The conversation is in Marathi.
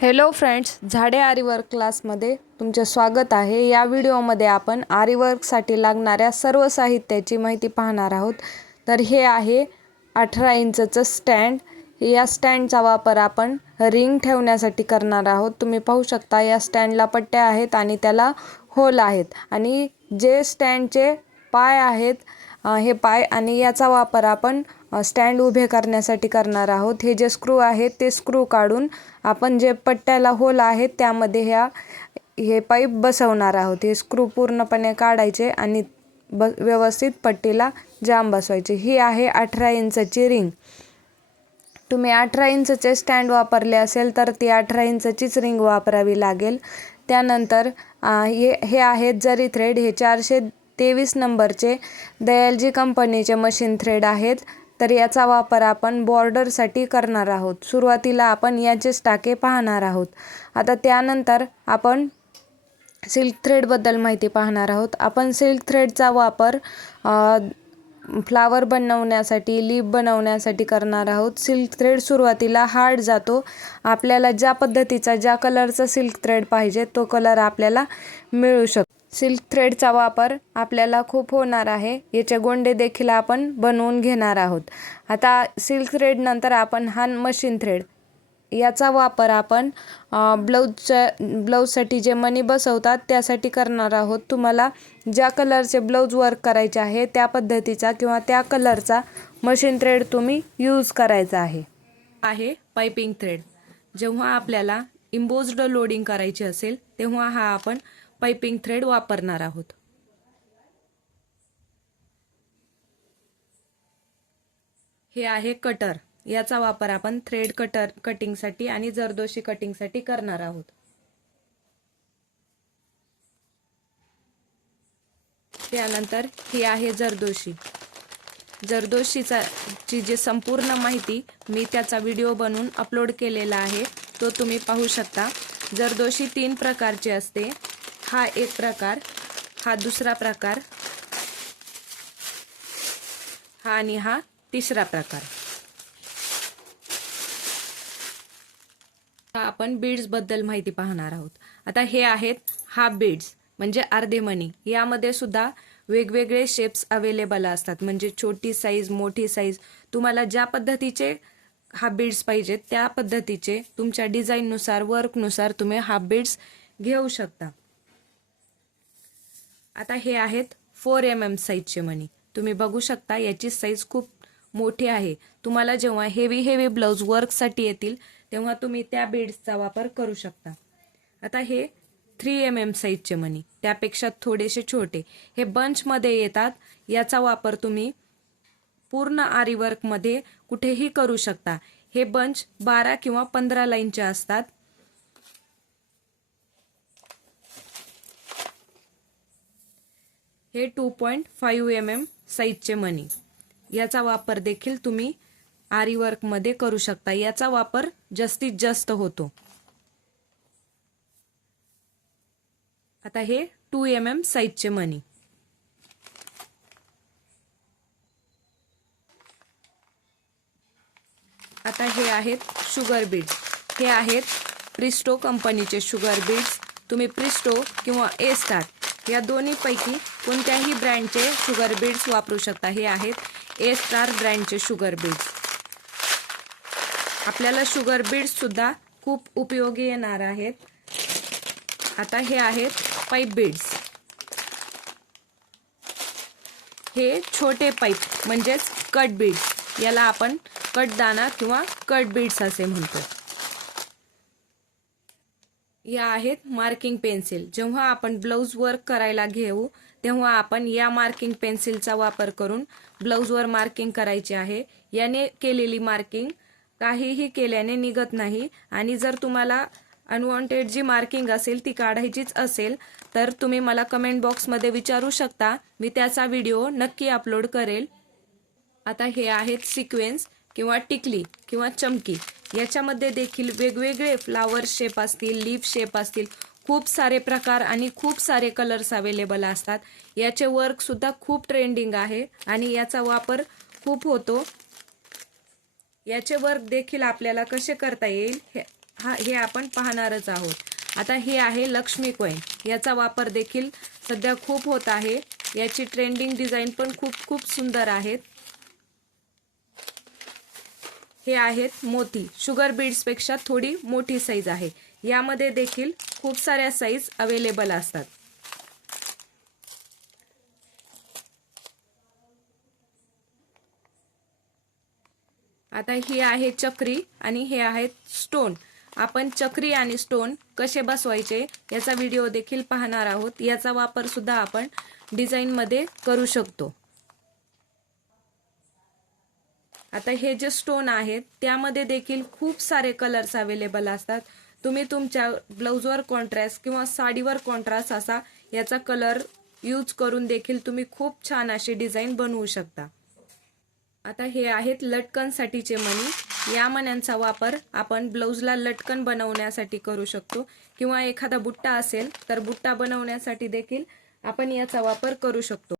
हॅलो फ्रेंड्स झाडे आरीवर्क क्लासमध्ये तुमचे स्वागत आहे. या व्हिडिओमध्ये आपण आरीवर्कसाठी लागणाऱ्या सर्व साहित्याची माहिती पाहणार आहोत. तर हे आहे अठरा इंचचं स्टँड या स्टँडचा वापर आपण रिंग ठेवण्यासाठी करणार आहोत. तुम्ही पाहू शकता या स्टँडला पट्ट्या आहेत आणि त्याला होल आहेत. आणि जे स्टँडचे पाय आहेत हे पाय आणि याचा वापर आपण स्टँड उभे करण्यासाठी करणार आहोत. हे जे स्क्रू आहेत ते स्क्रू काढून आपण जे पट्ट्याला होल आहेत त्यामध्ये ह्या हे पाईप बसवणार आहोत. हे स्क्रू पूर्णपणे काढायचे आणि ब व्यवस्थित पट्टीला जाम बसवायचे. ही आहे अठरा इंचची रिंग. तुम्ही अठरा इंचचे स्टँड वापरले असेल तर ती अठरा इंचचीच रिंग वापरावी लागेल. त्यानंतर हे हे आहेत जरी थ्रेड हे चारशे तेवीस नंबरचे दयालजी कंपनीचे मशीन थ्रेड आहेत. तर याचा वापर आपण बॉर्डरसाठी करणार आहोत. सुरुवातीला आपण याचेच टाके पाहणार आहोत. आता त्यानंतर आपण सिल्क थ्रेडबद्दल माहिती पाहणार आहोत. आपण सिल्क थ्रेडचा वापर फ्लावर बनवण्यासाठी लीप बनवण्यासाठी करणार आहोत. सिल्क थ्रेड सुरुवातीला हार्ड जातो. आपल्याला ज्या पद्धतीचा ज्या कलरचा सिल्क थ्रेड पाहिजे तो कलर आपल्याला मिळू शकतो. सिल्क थ्रेडचा वापर आपल्याला खूप होणार आहे. याचे गोंडे देखील आपण बनवून घेणार आहोत. आता सिल्क थ्रेडनंतर आपण हा मशीन थ्रेड याचा वापर आपण ब्लाऊजच्या ब्लाऊजसाठी जे मणी बसवतात त्यासाठी करणार आहोत. तुम्हाला ज्या कलरचे ब्लाऊज वर्क करायचे आहे त्या पद्धतीचा किंवा त्या कलरचा मशीन थ्रेड तुम्ही यूज करायचा आहे. आहे पायपिंग थ्रेड जेव्हा आपल्याला इम्बोज्ड लोडिंग करायची असेल तेव्हा हा आपण पाइपिंग थ्रेड वापरणार आहोत. हे आहे कटर याचा वापर आपण थ्रेड कटर कटिंगसाठी आणि जरदोशी कटिंगसाठी करणार आहोत. त्यानंतर ही आहे जरदोशी. जरदोशीचा ची जी संपूर्ण माहिती मी त्याचा व्हिडिओ बनवून अपलोड केलेला आहे तो तुम्ही पाहू शकता. जरदोशी तीन प्रकारची असते. हा एक प्रकार हा दुसरा प्रकार हा आणि हा तिसरा प्रकार. आपण बीड्सबद्दल माहिती पाहणार आहोत. आता हे आहेत हाफ बीड्स म्हणजे अर्धे मणी. यामध्ये सुद्धा वेगवेगळे शेप्स अवेलेबल असतात. म्हणजे छोटी साईज मोठी साईज तुम्हाला ज्या पद्धतीचे हाफ बीड्स पाहिजेत त्या पद्धतीचे तुमच्या डिझाईननुसार वर्कनुसार तुम्ही हाफ बीड्स घेऊ शकता. आता हे आहेत फोर एम एम साईजचे मणी तुम्ही बघू शकता याची साईज खूप मोठी आहे. तुम्हाला जेव्हा हेवी हेवी ब्लाऊज वर्कसाठी येतील तेव्हा तुम्ही त्या बीड्सचा वापर करू शकता. आता हे थ्री एम एम साईजचे मणी त्यापेक्षा थोडेसे छोटे. हे बंचमध्ये येतात. याचा वापर तुम्ही पूर्ण आरी वर्कमध्ये कुठेही करू शकता. हे बंच बारा किंवा पंधरा लाईनचे असतात. हे two point five M M साईजचे मणी याचा वापर देखील तुम्ही आरी वर्कमध्ये करू शकता. याचा वापर जास्तीत जास्त होतो. आता हे टू एम एम साईजचे मणी आता हे आहेत शुगर बीड्स हे आहेत प्रिस्टो कंपनीचे शुगर बीड्स तुम्ही प्रिस्टो किंवा ए स्टार या दोन्हीपैकी कोणत्याही ब्रँडचे शुगर बीड्स वापरू शकता. हे आहेत ए स्टार ब्रँडचे शुगर बीड्स. आपल्याला शुगर बीड्स सुद्धा खूप उपयोगी येणार आहेत. आता हे आहेत पाईप बीड्स. हे छोटे पाईप म्हणजेच कट बीड्स. याला आपण कटदाना किंवा कट बीड्स असे म्हणतो. या आहेत मार्किंग पेन्सिल जेव्हा आपण ब्लाऊज वर्क करायला घेऊ तेव्हा आपण या मार्किंग पेन्सिलचा वापर करून ब्लाऊजवर मार्किंग करायची आहे. याने केलेली मार्किंग काहीही केल्याने निघत नाही. आणि जर तुम्हाला अनवॉन्टेड जी मार्किंग असेल ती काढायचीच असेल तर तुम्ही मला कमेंट बॉक्समध्ये विचारू शकता. मी त्याचा व्हिडिओ नक्की अपलोड करेल. आता हे आहेत सिक्वेन्स किंवा टिकली किंवा चमकी. याच्यामध्ये देखील वेगवेगळे फ्लावर शेप असतील लीफ शेप असतील खूप सारे प्रकार आणि खूप सारे कलर्स अवेलेबल असतात. याचे वर्कसुद्धा खूप ट्रेंडिंग आहे आणि याचा वापर खूप होतो. याचे वर्क देखील आपल्याला कसे करता येईल हे हा हे आपण पाहणारच आहोत. आता हे आहे लक्ष्मी कॉईन याचा वापर देखील सध्या खूप होत आहे. याची ट्रेंडिंग डिझाईन पण खूप खूप सुंदर आहेत. हे आहेत मोती. शुगर बीड्सपेक्षा थोडी मोठी साईज आहे. यामध्ये देखील खूप साऱ्या साईज अवेलेबल असतात. आता ही आहे चक्री आणि हे आहेत स्टोन आपण चक्री आणि स्टोन कसे बसवायचे याचा व्हिडिओ देखील पाहणार आहोत. याचा वापर सुद्धा आपण डिझाईनमध्ये करू शकतो. आता हे जे स्टोन आहेत त्यामध्ये देखील खूप सारे कलर्स अवेलेबल असतात. तुम्ही तुमच्या ब्लाऊजवर कॉन्ट्रास्ट किंवा साडीवर कॉन्ट्रास्ट असा याचा कलर यूज करून देखील तुम्ही खूप छान अशी डिझाईन बनवू शकता. आता हे आहेत लटकनसाठीचे मणी. या मण्यांचा वापर आपण ब्लाऊजला लटकन बनवण्यासाठी करू शकतो. किंवा एखादा बुट्टा असेल तर बुट्टा बनवण्यासाठी देखील आपण याचा वापर करू शकतो.